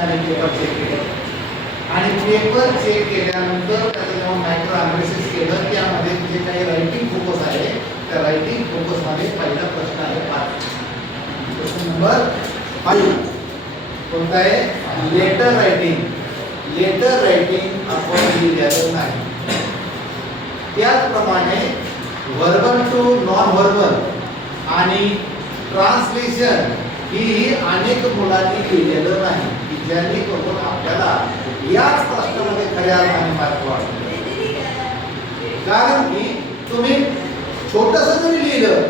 आणि paper check केलं आणि पेपर चेक केल्यानंतर त्याचं जेव्हा मायक्रो अनालिसिस केलं त्यामध्ये जे काही रायटिंग फोकस आहे त्या रायटिंग फोकस मध्ये पहिला प्रश्न आहे 5. क्वेश्चन नंबर 5 कोणता आहे? Letter writing. लेटर रायटिंग आपण लिहिलेलं नाही. त्याचप्रमाणे व्हर्बल टू नॉन व्हर्बल आणि ट्रान्सलेशन ही अनेक मुलांनी लिहिलेलं नाही की ज्यांनी करून आपल्याला याच प्रश्नामध्ये खऱ्या अर्थाने मार्क वाढतो. कारण की तुम्ही छोटंसं जरी लिहिलं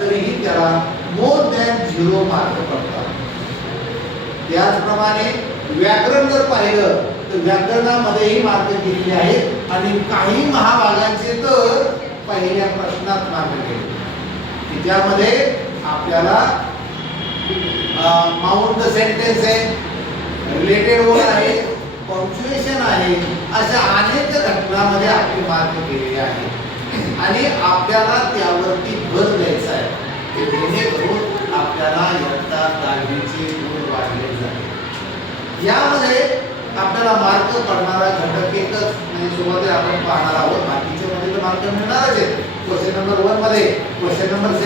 तरीही त्याला मोर दॅन 0 मार्क पडतात. त्याचप्रमाणे व्याकरण जर पाहिलं तर व्याकरणामध्येही मार्क घेतले आहेत आणि काही महाभागांचे तर पहिल्या प्रश्नात मार्क गेले की ज्यामध्ये आपल्याला माउंट द सेंटेन्स आहे, रिलेटेड वर्ड आहे, पंक्च्युएशन आहे, अशा अनेक घटनांमध्ये आपले मार्क केलेले आहेत आणि आपल्याला त्यावरती भर द्यायचा आहे की जेणेकरून आपल्याला इयत्ता 10वीचे गुण वाढले जातील. यामध्ये आपल्याला मार्क पडणारा घटक एकच म्हणजे सुरुवातीला आपण पाहणार आहोत. बाकीचे मध्ये तर मार्क मिळणारच आहेत. क्वेश्चन नंबर 1 मध्ये, क्वेश्चन नंबर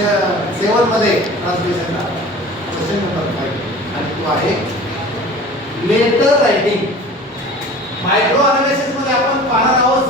7 मध्ये ट्रान्सलेशनला, क्वेश्चन नंबर 5 आणि तो आहे लेटर रायटिंग. मायक्रो अनालिसिस मध्ये आपण पाहणार आहोत